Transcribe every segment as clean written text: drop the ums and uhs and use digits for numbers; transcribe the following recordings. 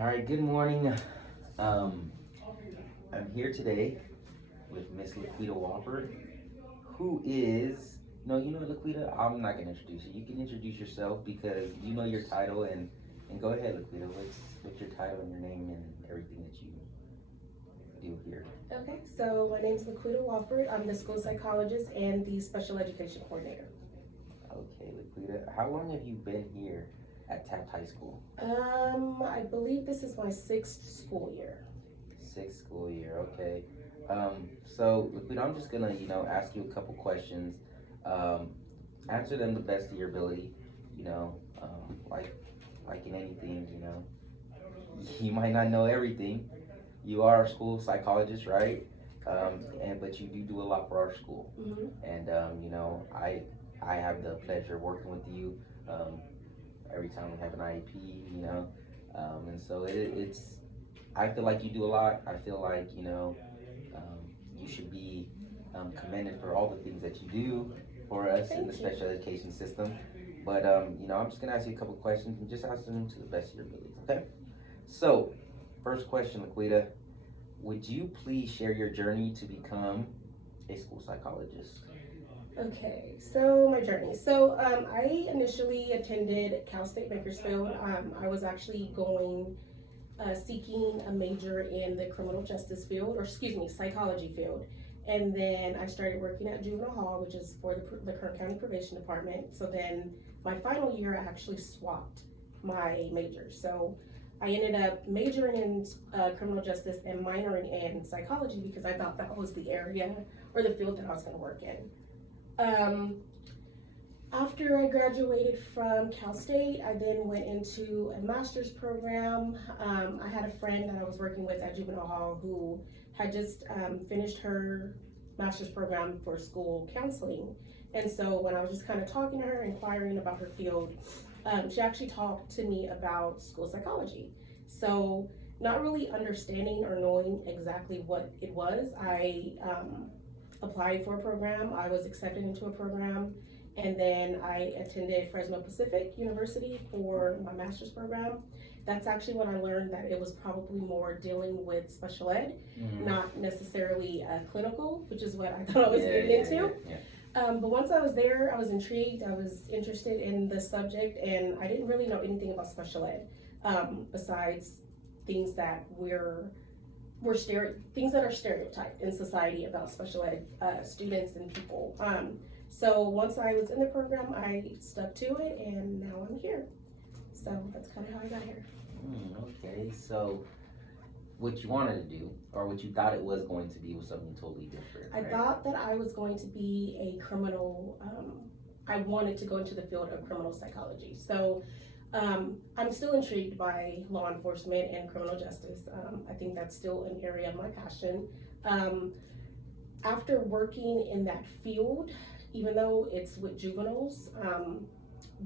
All right, good morning. Um, I'm here today with Miss Laquita Wofford, who is, no, you know, Laquita, I'm not going to introduce you. You can introduce yourself because you know your title, and go ahead, Laquita. What's your title and your name and everything that you do here? Okay, so my name is Laquita Walford. I'm the school psychologist and the special education coordinator. Okay, Laquita, how long have you been here at Taft High School? I believe this is my sixth school year. Sixth school year, okay. So Laquita, I'm just gonna, ask you a couple questions. Um, Answer them the best of your ability. You know, like in anything, you might not know everything. You are a school psychologist, right? And but you do a lot for our school, Mm-hmm. and I have the pleasure of working with you every time we have an IEP, and so it's I feel like you do a lot. I feel like you should be commended for all the things that you do for us in the Thank you. special education system. But I'm just gonna ask you a couple questions and just answer them to the best of your abilities. Okay. So, first question, Laquita, would you please share your journey to become a school psychologist? Okay, so my journey. So I initially attended Cal State Bakersfield. I was actually seeking a major in the criminal justice field, or excuse me, psychology field. And then I started working at Juvenile Hall, which is for the Kern County Probation Department. So then my final year, I actually swapped my major. So I ended up majoring in criminal justice and minoring in psychology because I thought that was the area or the field that I was going to work in. Um, After I graduated from Cal State, I then went into a master's program. I had a friend that I was working with at Juvenile Hall who had just finished her master's program for school counseling. And so when I was just kind of talking to her, inquiring about her field, she actually talked to me about school psychology. So not really understanding or knowing exactly what it was, I applied for a program. I was accepted into a program, and then I attended Fresno Pacific University for my master's program. That's actually when I learned that it was probably more dealing with special ed, not necessarily clinical, which is what I thought I was getting into. But once I was there, I was intrigued, I was interested in the subject, and I didn't really know anything about special ed besides things that things that are stereotyped in society about special ed students and people. So once I was in the program, I stuck to it, and now I'm here. So that's kind of how I got here. Okay, so what you wanted to do, or what you thought it was going to be, was something totally different. I thought that I was going to be a criminal. I wanted to go into the field of criminal psychology. So I'm still intrigued by law enforcement and criminal justice. I think that's still an area of my passion. After working in that field, even though it's with juveniles,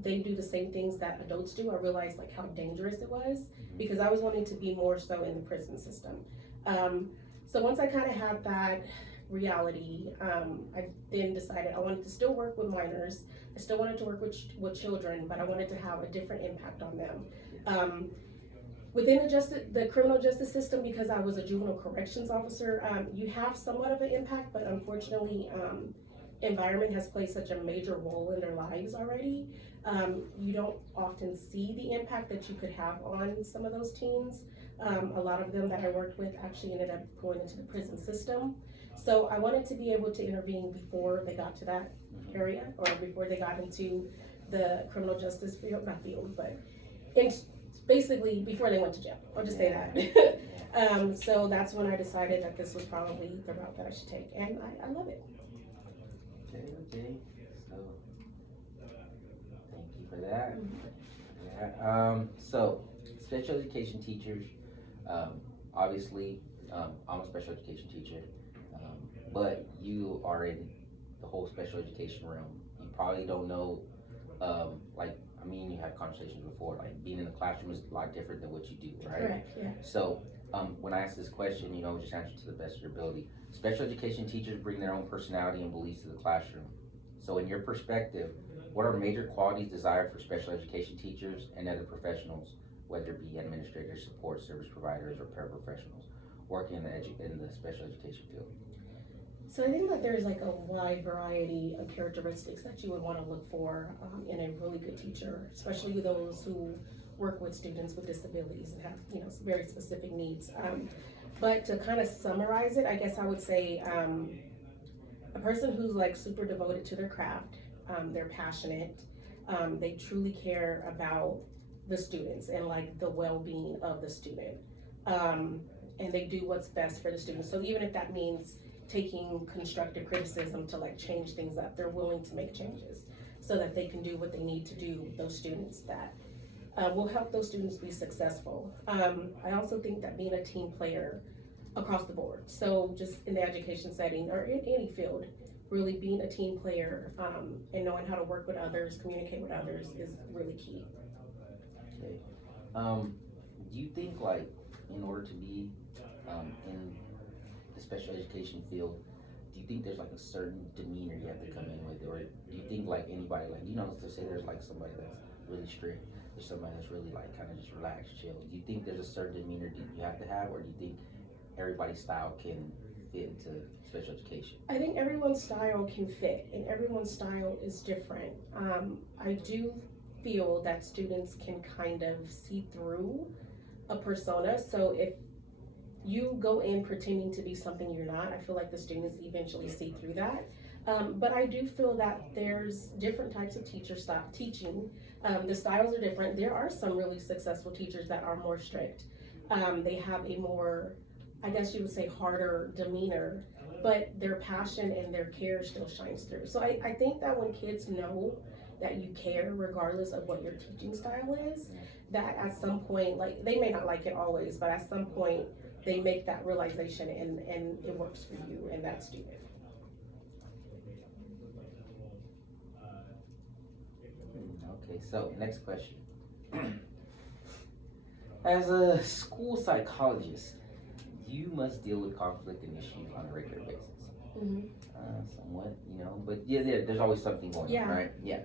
they do the same things that adults do. I realized like how dangerous it was because I was wanting to be more so in the prison system. So once I kind of had that reality, I then decided I wanted to still work with minors. I still wanted to work with children, but I wanted to have a different impact on them. Within the criminal justice system, because I was a juvenile corrections officer, you have somewhat of an impact, but unfortunately, environment has played such a major role in their lives already. You don't often see the impact that you could have on some of those teens. A lot of them that I worked with actually ended up going into the prison system. So I wanted to be able to intervene before they got to that area, or before they got into the criminal justice field, not field, but in, basically before they went to jail. I'll just say that. So that's when I decided that this was probably the route that I should take, and I love it. Okay. So, thank you for that. So, special education teachers, obviously, I'm a special education teacher, but you are in the whole special education realm. You probably don't know, you have conversations before, like being in the classroom is a lot different than what you do, right? Correct, yeah. So, when I ask this question, just answer to the best of your ability. Special education teachers bring their own personality and beliefs to the classroom. So, in your perspective, what are major qualities desired for special education teachers and other professionals whether it be administrators, support service providers, or paraprofessionals working in the special education field? So I think that there's like a wide variety of characteristics that you would want to look for in a really good teacher, especially those who work with students with disabilities and have, you know, very specific needs. But to kind of summarize it, I guess I would say a person who's like super devoted to their craft, they're passionate, they truly care about the students and like the well-being of the student. And they do what's best for the student. So even if that means taking constructive criticism to like change things up, they're willing to make changes so that they can do what they need to do with those students that will help those students be successful. I also think that being a team player across the board, so just in the education setting or in any field, really being a team player and knowing how to work with others, communicate with others is really key. Okay. Do you think like in order to be in the special education field, do you think there's like a certain demeanor you have to come in with, or do you think like anybody, like, you know, to say there's like somebody that's really strict, there's somebody that's really like kind of just relaxed, chill, do you think there's a certain demeanor that you have to have, or do you think everybody's style can fit into special education? I think everyone's style can fit and everyone's style is different. I do feel that students can kind of see through a persona, so if you go in pretending to be something you're not, I feel like the students eventually see through that. But I do feel that there's different types of teaching. The styles are different. There are some really successful teachers that are more strict. They have a more, I guess you would say, harder demeanor, but their passion and their care still shines through. So I think that when kids know that you care regardless of what your teaching style is, that at some point, like, they may not like it always, but at some point they make that realization and it works for you and that student. Okay, so next question. As a school psychologist, you must deal with conflict and issues on a regular basis. Mm-hmm. Somewhat, you know, but yeah, there's always something going on, right? Yeah.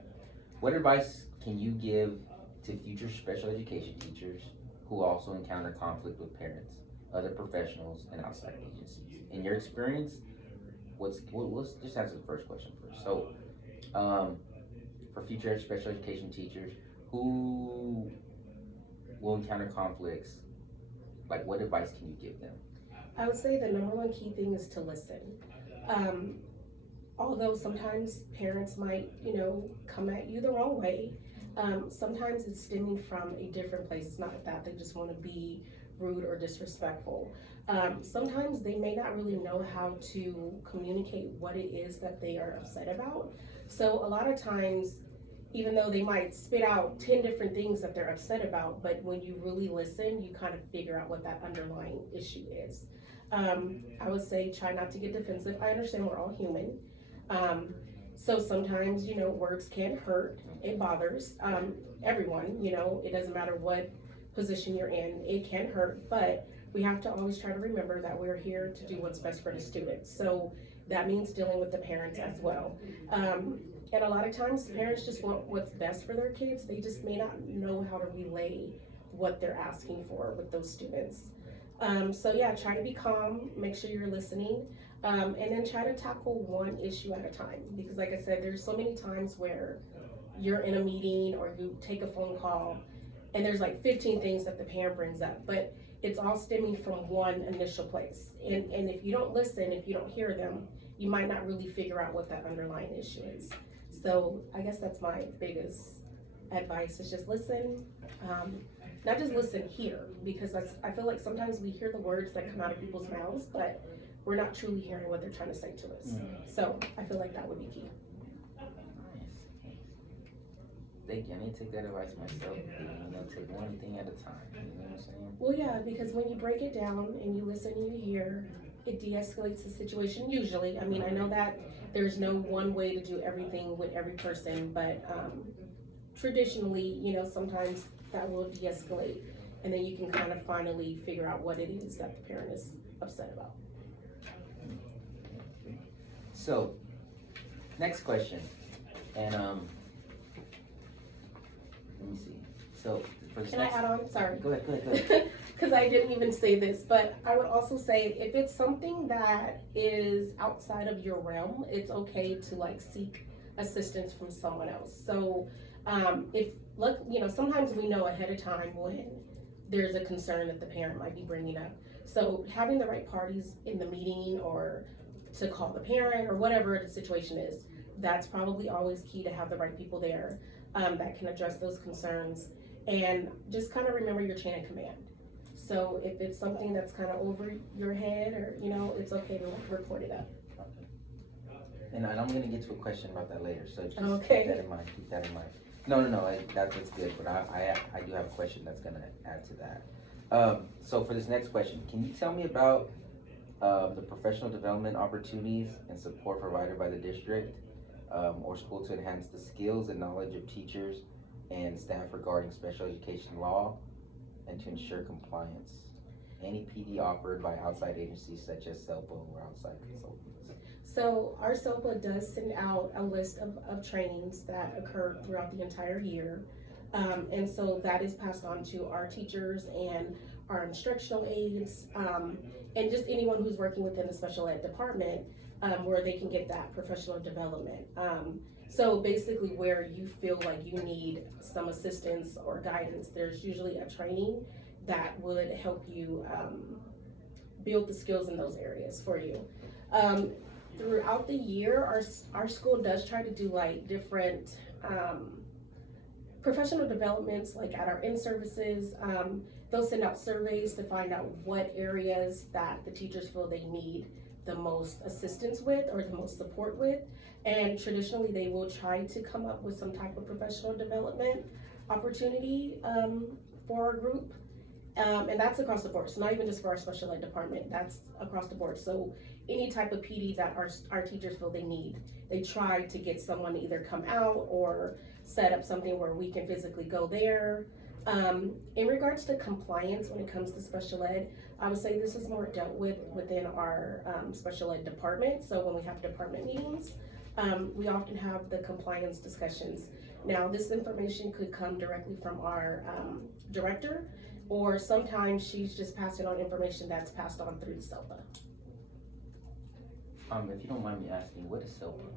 What advice can you give to future special education teachers who also encounter conflict with parents, other professionals, and outside agencies? In your experience, let's just answer the first question first. So, for future special education teachers who will encounter conflicts, like, what advice can you give them? I would say the number one key thing is to listen. Although sometimes parents might, you know, come at you the wrong way, sometimes it's stemming from a different place. It's not that they just want to be rude or disrespectful. Sometimes they may not really know how to communicate what it is that they are upset about. So a lot of times, even though they might spit out 10 different things that they're upset about, but when you really listen, you kind of figure out what that underlying issue is. I would say try not to get defensive. I understand we're all human. So sometimes, you know, words can hurt. It bothers everyone, you know, it doesn't matter what position you're in, it can hurt, but we have to always try to remember that we're here to do what's best for the students. So that means dealing with the parents as well. And a lot of times parents just want what's best for their kids. They just may not know how to relay what they're asking for with those students. So yeah, try to be calm, make sure you're listening, and then try to tackle one issue at a time. Because like I said, there's so many times where you're in a meeting or you take a phone call and there's like 15 things that the parent brings up, but it's all stemming from one initial place. And if you don't listen, if you don't hear them, you might not really figure out what that underlying issue is. So I guess that's my biggest advice, is just listen. Not just listen, hear, because I feel like sometimes we hear the words that come out of people's mouths, but we're not truly hearing what they're trying to say to us. So I feel like that would be key. Nice. Thank you. I need to take that advice myself. You know, take one thing at a time. You know what I'm saying? Well, yeah, because when you break it down and you listen and you hear, it de-escalates the situation usually. I mean, I know that there's no one way to do everything with every person, but traditionally, you know, sometimes that will de-escalate, and then you can kind of finally figure out what it is that the parent is upset about. So, next question, and let me see. So for this Can I next, add on? Sorry. go ahead. Because I didn't even say this, but I would also say if it's something that is outside of your realm, it's okay to like seek assistance from someone else. So if look, sometimes we know ahead of time when there's a concern that the parent might be bringing up. So having the right parties in the meeting or to call the parent or whatever the situation is, that's probably always key to have the right people there that can address those concerns. And just kind of remember your chain of command. So if it's something that's kind of over your head or, it's okay to report it up. Okay. And I'm gonna get to a question about that later, so just Okay. keep that in mind. No, that's good, but I do have a question that's gonna add to that. So for this next question, can you tell me about the professional development opportunities and support provided by the district or school to enhance the skills and knowledge of teachers and staff regarding special education law and to ensure compliance? Any PD offered by outside agencies such as SELPA or outside consultants? So our SOPA does send out a list of trainings that occur throughout the entire year. And so that is passed on to our teachers and our instructional aides, and just anyone who's working within the special ed department, where they can get that professional development. So basically where you feel like you need some assistance or guidance, there's usually a training that would help you build the skills in those areas for you. Throughout the year, our school does try to do like different professional developments, like at our in-services. They'll send out surveys to find out what areas that the teachers feel they need the most assistance with or the most support with. And traditionally, they will try to come up with some type of professional development opportunity for our group. And that's across the board. So not even just for our special ed department, that's across the board. So any type of PD that our teachers feel they need, they try to get someone to either come out or set up something where we can physically go there. In regards to compliance when it comes to special ed, I would say this is more dealt with within our special ed department. So when we have department meetings, we often have the compliance discussions. Now this information could come directly from our director, or sometimes she's just passing on information that's passed on through the SELPA. If you don't mind me asking, what is SELPA?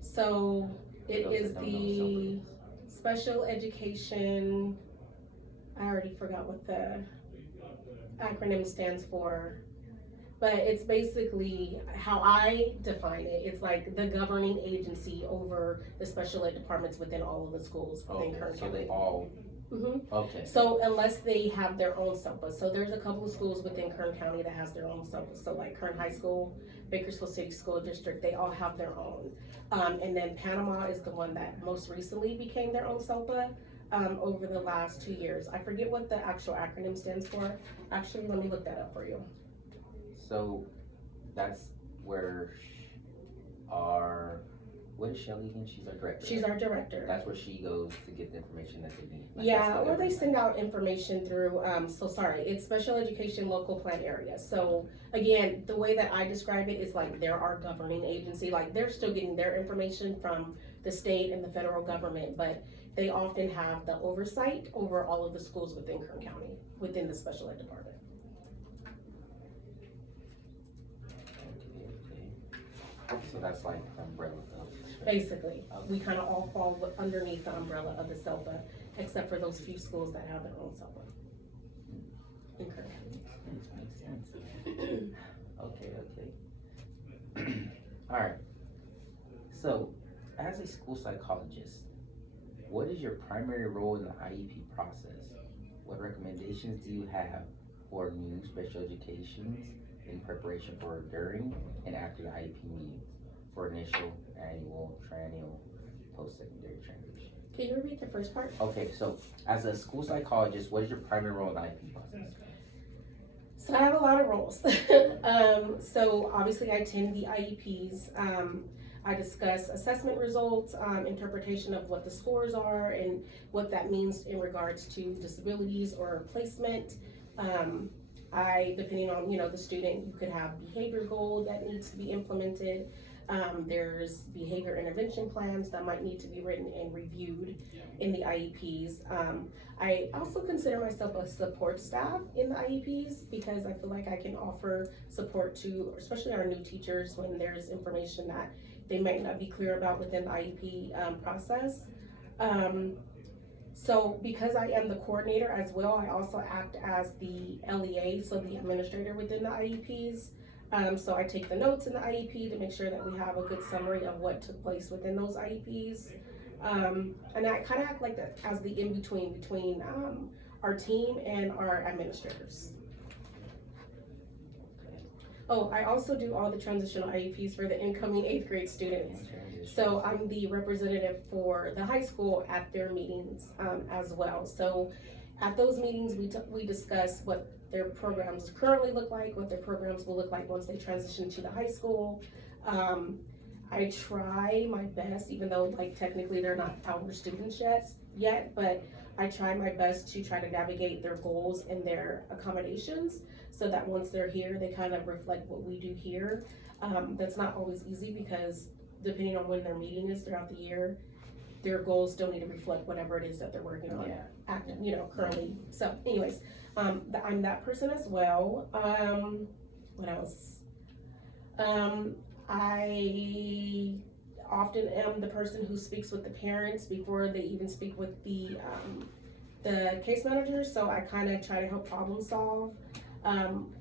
So it For those is that don't know what the SELPA is. special education, I already forgot what the acronym stands for, but it's basically how I define it. It's like the governing agency over the special ed departments within all of the schools within Kern So County. they all, okay. So unless they have their own SELPA, so there's a couple of schools within Kern County that has their own SELPA. So like Kern High School, Bakersfield City School District, they all have their own. And then Panama is the one that most recently became their own SELPA over the last 2 years. I forget what the actual acronym stands for. Actually, let me look that up for you. So that's where what is Shelly again? She's our director. She's our director. That's where she goes to get the information that they need. Yeah, or they send out information through, it's special education local plan area. So again, the way that I describe it is like they're our governing agency, like they're still getting their information from the state and the federal government, but they often have the oversight over all of the schools within Kern County, within the special ed department. Okay. So that's like the umbrella of. Basically, Okay. we kind of all fall underneath the umbrella of the SELPA, except for those few schools that have their own SELPA. In Kern County. Makes sense. Okay. All right. So, as a school psychologist, what is your primary role in the IEP process? What recommendations do you have for new special educations in preparation for during and after the IEP meetings for initial, annual, triennial, post-secondary transition? Can you repeat the first part? Okay, so as a school psychologist, what is your primary role in the IEP process? So I have a lot of roles. So obviously I attend the IEPs. I discuss assessment results, interpretation of what the scores are and what that means in regards to disabilities or placement. Depending on, the student, you could have behavior goal that needs to be implemented. There's behavior intervention plans that might need to be written and reviewed in the IEPs. I also consider myself a support staff in the IEPs because I feel like I can offer support to, especially our new teachers, when there's information that they might not be clear about within the IEP process. So because I am the coordinator as well, I also act as the LEA, so the administrator within the IEPs. So I take the notes in the IEP to make sure that we have a good summary of what took place within those IEPs. And I kind of act like that as the in-between between our team and our administrators. Oh, I also do all the transitional IEPs for the incoming 8th grade students. So I'm the representative for the high school at their meetings as well. So at those meetings, we discuss what their programs currently look like, what their programs will look like once they transition to the high school. I try my best, even though like technically they're not our students yet, but I try my best to try to navigate their goals and their accommodations so that once they're here, they kind of reflect what we do here. That's not always easy because depending on when their meeting is throughout the year, their goals still need to reflect whatever it is that they're working on, currently. So anyways, I'm that person as well. What else? I often am the person who speaks with the parents before they even speak with the case manager. So I kind of try to help problem solve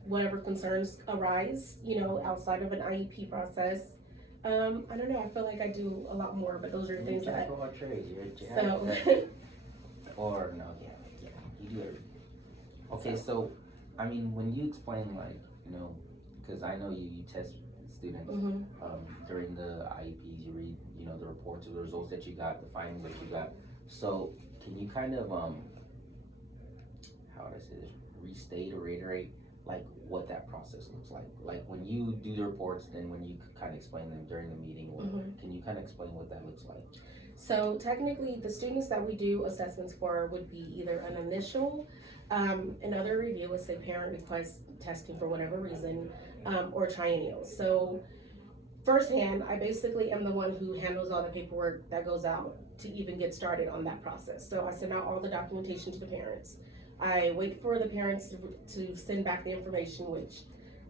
whatever concerns arise, outside of an IEP process. I don't know, I feel like I do a lot more, but those are things that You're a jack of all trades. You're a jack so or no, yeah, you do everything. Okay, so I mean, when you explain, like, because I know you test students mhm. during the IEPs, you read, the reports of the results that you got, the findings that you got. So can you kind of how would I say this? Restate or reiterate like what that process looks like when you do the reports, then when you kind of explain them during the meeting, or can you kind of explain what that looks like? So technically the students that we do assessments for would be either an initial, another review, let's say parent requests testing for whatever reason, or triennial. So firsthand, I basically am the one who handles all the paperwork that goes out to even get started on that process. So I send out all the documentation to the parents. I wait for the parents to send back the information, which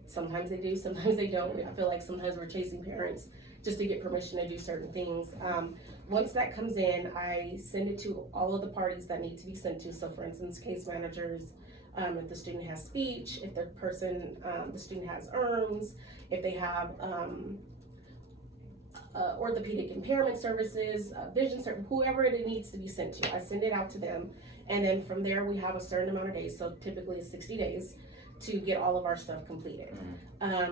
sometimes they do, sometimes they don't. I feel like sometimes we're chasing parents just to get permission to do certain things. Once that comes in, I send it to all of the parties that need to be sent to. So for instance, case managers, if the student has speech, if the student has ERMs, if they have orthopedic impairment services, vision service, whoever it needs to be sent to, I send it out to them. And then from there, we have a certain amount of days, so typically it's 60 days to get all of our stuff completed.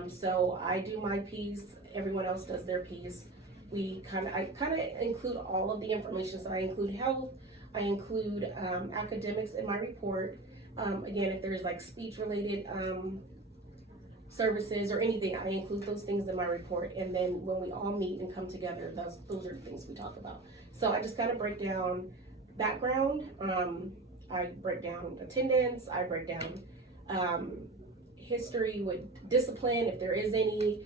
So I do my piece, everyone else does their piece. I kind of include all of the information. So I include health, I include academics in my report. Again, if there's like speech related services or anything, I include those things in my report. And then when we all meet and come together, those are the things we talk about. So I just kind of break down background, I break down attendance, I break down history with discipline, if there is any.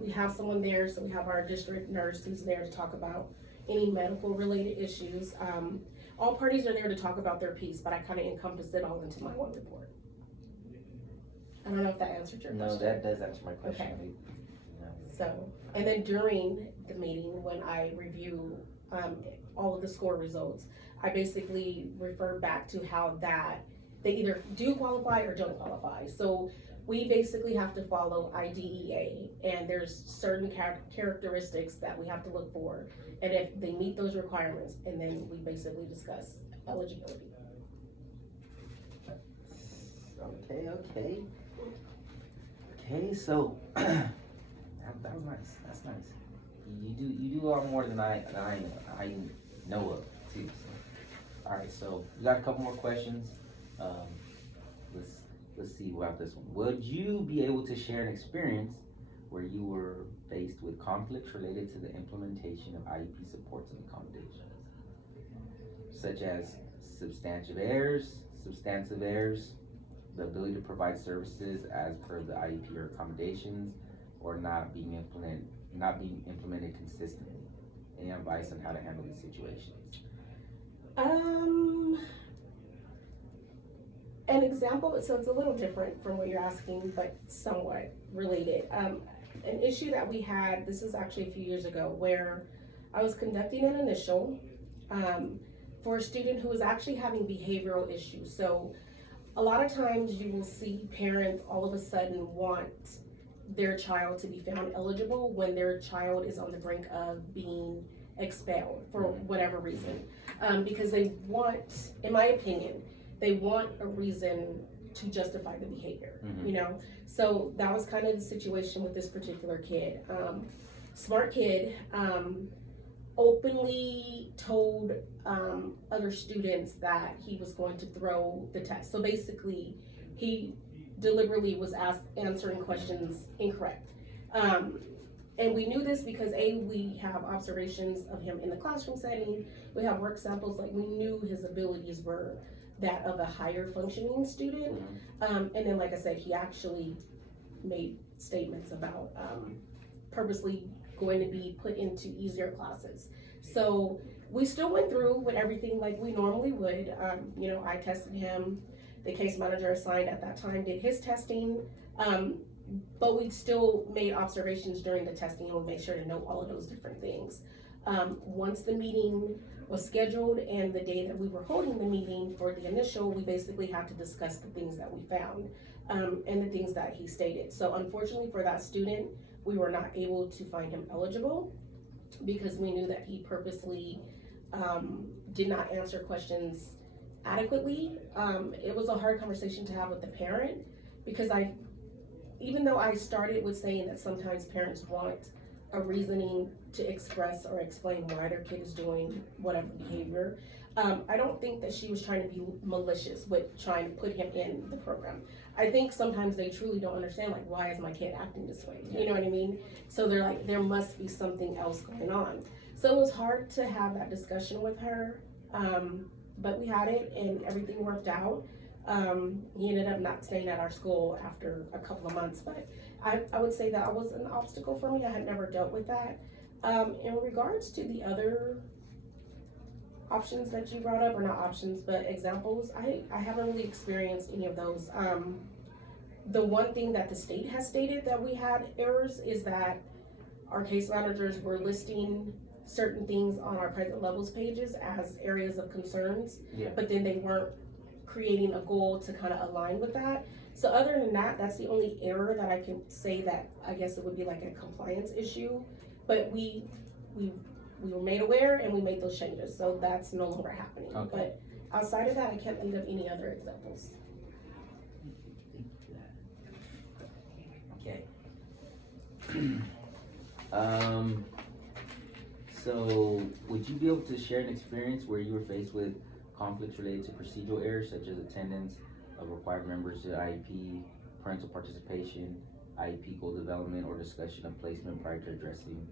We have someone there, so we have our district nurse who's there to talk about any medical related issues. All parties are there to talk about their piece, but I kind of encompass it all into my one report. I don't know if that answered your question. No, that does answer my question. Okay. So, and then during the meeting, when I review all of the score results, I basically refer back to how that they either do qualify or don't qualify. So we basically have to follow IDEA, and there's certain characteristics that we have to look for, and if they meet those requirements, and then we basically discuss eligibility. Okay, so that was nice. That's nice. You do a lot more than I know of too. So. All right, so we got a couple more questions. Let's see about this one. Would you be able to share an experience where you were faced with conflicts related to the implementation of IEP supports and accommodations, such as substantive errors, the ability to provide services as per the IEP or accommodations, or not being not being implemented consistently? Any advice on how to handle these situations? Um, an example, so it's a little different from what you're asking, but somewhat related. An issue that we had, this is actually a few years ago, where I was conducting an initial for a student who was actually having behavioral issues. So a lot of times you will see parents all of a sudden want their child to be found eligible when their child is on the brink of being expelled for whatever reason. Because they want, in my opinion, they want a reason to justify the behavior, you know? So that was kind of the situation with this particular kid. Smart kid, openly told other students that he was going to throw the test. So basically, he deliberately was answering questions incorrect. And we knew this because we have observations of him in the classroom setting. We have work samples, like we knew his abilities were that of a higher functioning student. And then, like I said, he actually made statements about purposely going to be put into easier classes. So we still went through with everything like we normally would. You know, I tested him. The case manager assigned at that time did his testing. But we still made observations during the testing and we made sure to note all of those different things. Once the meeting was scheduled and the day that we were holding the meeting for the initial, we basically had to discuss the things that we found and the things that he stated. So unfortunately for that student, we were not able to find him eligible because we knew that he purposely did not answer questions adequately. It was a hard conversation to have with the parent because even though I started with saying that sometimes parents want a reasoning to express or explain why their kid is doing whatever behavior, I don't think that she was trying to be malicious with trying to put him in the program. I think sometimes they truly don't understand, like, why is my kid acting this way? You know what I mean? So they're like, there must be something else going on. So it was hard to have that discussion with her, but we had it and everything worked out. He ended up not staying at our school after a couple of months, but I would say that was an obstacle for me. I had never dealt with that. In regards to the other options that you brought up, or not options, but examples, I haven't really experienced any of those. The one thing that the state has stated that we had errors is that our case managers were listing certain things on our present levels pages as areas of concerns, but then they weren't creating a goal to kind of align with that. So other than that, that's the only error that I can say that I guess it would be like a compliance issue, but we were made aware and we made those changes, so that's no longer happening. Okay. But outside of that, I can't think of any other examples. Okay. So would you be able to share an experience where you were faced with conflicts related to procedural errors such as attendance of required members to IEP, parental participation, IEP goal development, or discussion of placement prior to addressing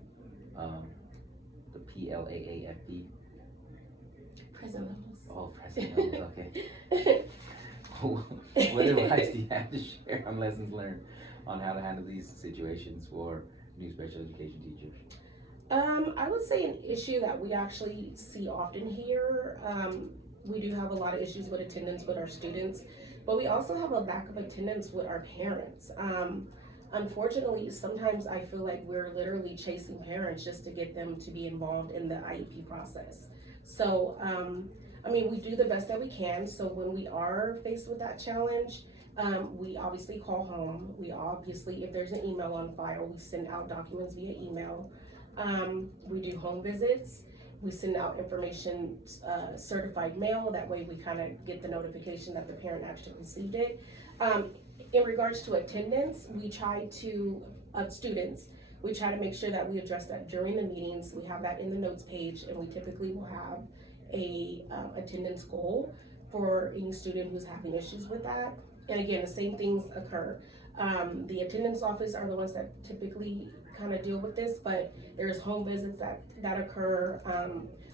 the PLAAFP? Present levels. Oh, present levels, okay. What advice do you have to share on lessons learned on how to handle these situations for new special education teachers? I would say an issue that we actually see often here, we do have a lot of issues with attendance with our students, but we also have a lack of attendance with our parents. Unfortunately, sometimes I feel like we're literally chasing parents just to get them to be involved in the IEP process. So, I mean, we do the best that we can. So when we are faced with that challenge, we obviously call home. We obviously, if there's an email on file, we send out documents via email. We do home visits. We send out information, certified mail. That way we kind of get the notification that the parent actually received it. In regards to attendance, we try to, students, we try to make sure that we address that during the meetings. We have that in the notes page, and we typically will have a attendance goal for any student who's having issues with that. And again, the same things occur. The attendance office are the ones that typically kind of deal with this, but there's home visits that occur,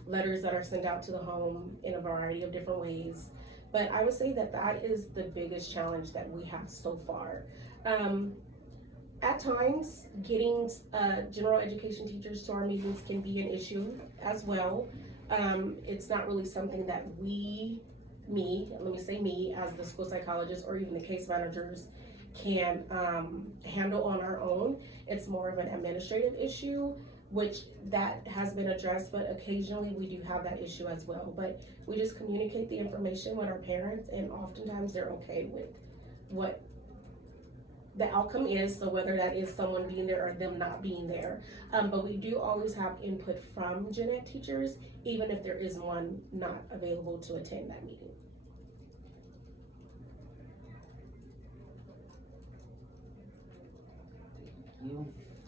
letters that are sent out to the home in a variety of different ways. But I would say that that is the biggest challenge that we have so far. At times, getting general education teachers to our meetings can be an issue as well. It's not really something that let me say me, as the school psychologist or even the case managers can handle on our own. It's more of an administrative issue, which that has been addressed, but occasionally we do have that issue as well. But we just communicate the information with our parents, and oftentimes they're okay with what the outcome is, so whether that is someone being there or them not being there. But we do always have input from gen ed teachers, even if there is one not available to attend that meeting.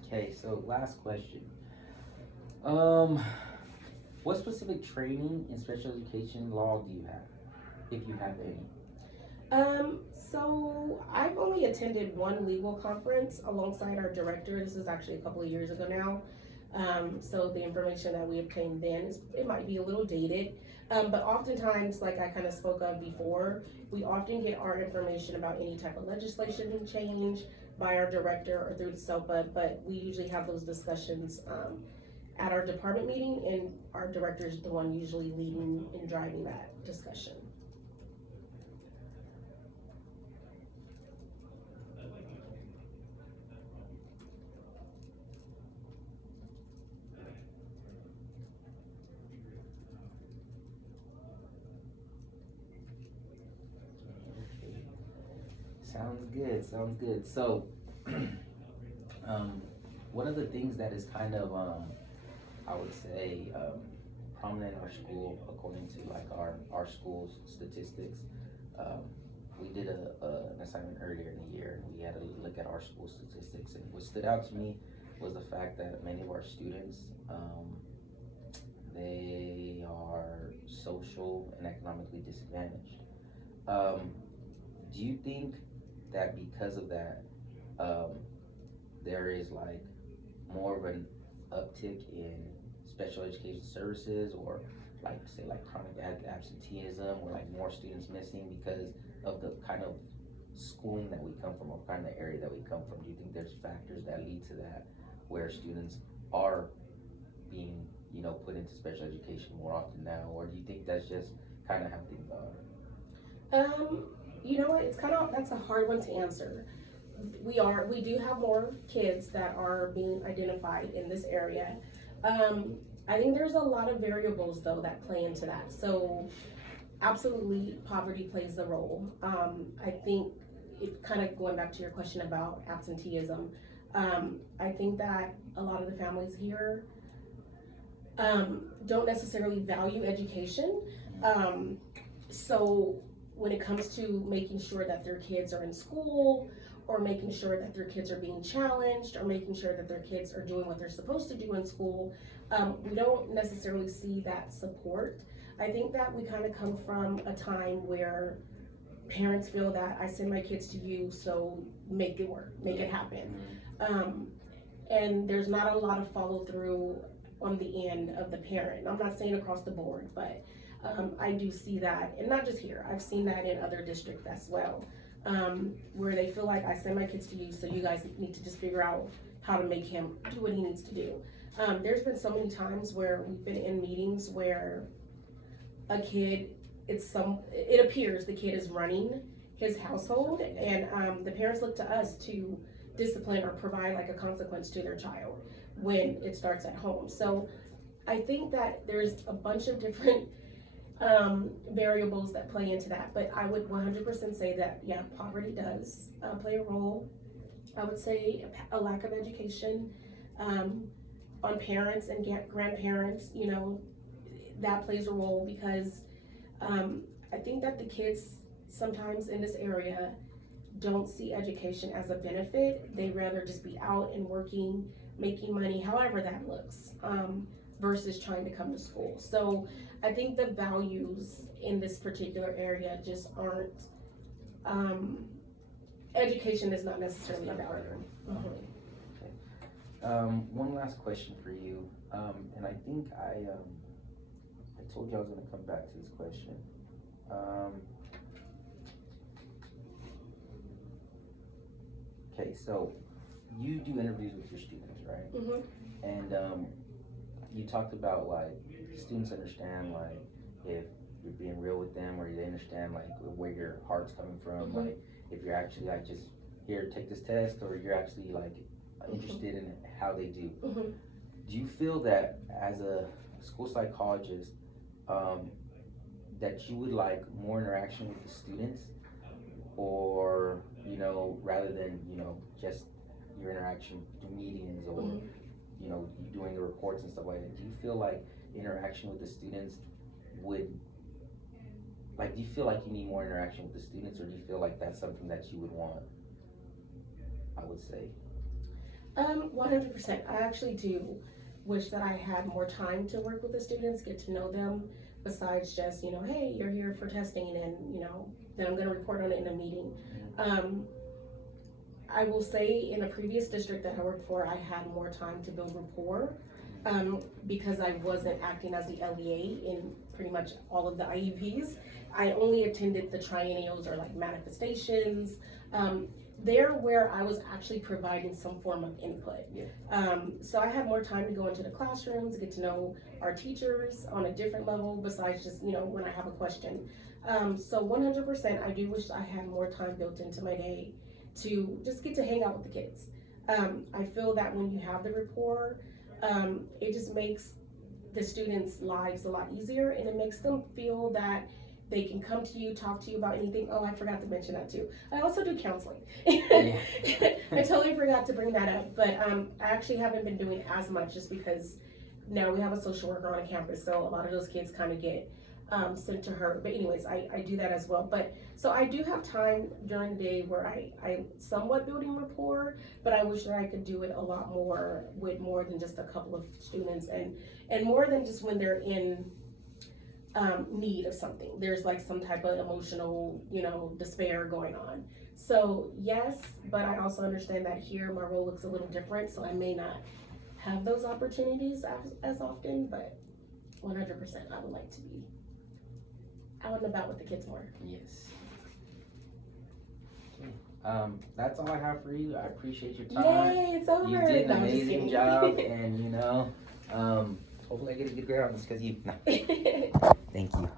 Okay, so last question. What specific training in special education law do you have, if you have any? So I've only attended one legal conference alongside our director. This is actually a couple of years ago now. So the information that we obtained then, it might be a little dated. But oftentimes, like I kind of spoke of before, we often get our information about any type of legislation change by our director or through the SELPA, but we usually have those discussions at our department meeting, and our director is the one usually leading and driving that discussion. Sounds good, sounds good. So, one of the things that is kind of, I would say, prominent in our school, according to like our school's statistics, we did an assignment earlier in the year, and we had to look at our school statistics, and what stood out to me was the fact that many of our students, they are social and economically disadvantaged. Do you think that because of that, there is like more of an uptick in special education services, or like say like chronic absenteeism, or like more students missing because of the kind of schooling that we come from, or kind of area that we come from? Do you think there's factors that lead to that, where students are being, put into special education more often now, or do you think that's just kind of how things are? You know what, that's a hard one to answer. We do have more kids that are being identified in this area. I think there's a lot of variables though that play into that. So absolutely poverty plays a role. I think it kind of going back to your question about absenteeism. I think that a lot of the families here don't necessarily value education. So when it comes to making sure that their kids are in school, or making sure that their kids are being challenged, or making sure that their kids are doing what they're supposed to do in school, we don't necessarily see that support. I think that we kind of come from a time where parents feel that I send my kids to you, so make it work, make it happen. And there's not a lot of follow through on the end of the parent. I'm not saying across the board, but I do see that, and not just here, I've seen that in other districts as well, where they feel like I send my kids to you, so you guys need to just figure out how to make him do what he needs to do. There's been so many times where we've been in meetings where a kid, it appears the kid is running his household, and the parents look to us to discipline or provide like a consequence to their child when it starts at home. So I think that there's a bunch of different variables that play into that, but I would 100% say that, yeah, poverty does play a role. I would say a lack of education on parents and grandparents, that plays a role, because I think that the kids sometimes in this area don't see education as a benefit. They rather just be out and working, making money, however that looks, versus trying to come to school. So I think the values in this particular area just aren't, education is not necessarily a value. One last question for you, and I think I told you I was going to come back to this question. Okay, so you do interviews with your students, right? Mhm. And you talked about like students understand like if you're being real with them, or they understand like where your heart's coming from, Mhm. like if you're actually like just here take this test, or you're actually like interested in how they do. Mhm. Do you feel that as a school psychologist, that you would like more interaction with the students, or rather than just your interaction through meetings, or Mhm. you doing the reports and stuff like that? Do you feel like interaction with the students would do you feel like you need more interaction with the students, or do you feel like that's something that you would want? I would say. 100%. I actually do wish that I had more time to work with the students, get to know them, besides just, hey, you're here for testing, and, then I'm going to report on it in a meeting. I will say in a previous district that I worked for, I had more time to build rapport, because I wasn't acting as the LEA in pretty much all of the IEPs. I only attended the triennials, or like manifestations. There where I was actually providing some form of input. Yeah. So I had more time to go into the classrooms, get to know our teachers on a different level, besides just, when I have a question. So 100%, I do wish I had more time built into my day to just get to hang out with the kids. I feel that when you have the rapport, it just makes the students' lives a lot easier, and it makes them feel that they can come to you, talk to you about anything. Oh, I forgot to mention that too. I also do counseling. Yeah. I totally forgot to bring that up, but I actually haven't been doing as much, just because now we have a social worker on campus, so a lot of those kids kind of get sent to her. But anyways, I do that as well. But so I do have time during the day where I'm somewhat building rapport, but I wish that I could do it a lot more with more than just a couple of students, and more than just when they're in need of something. There's like some type of emotional, despair going on. So yes, but I also understand that here my role looks a little different, so I may not have those opportunities as often, but 100% I would like to be out and about with the kids more. Yes. Okay. That's all I have for you. I appreciate your time. Yay, it's over. You did an No, I'm just amazing kidding. job, and hopefully I get a good grade on this because you. No. Thank you.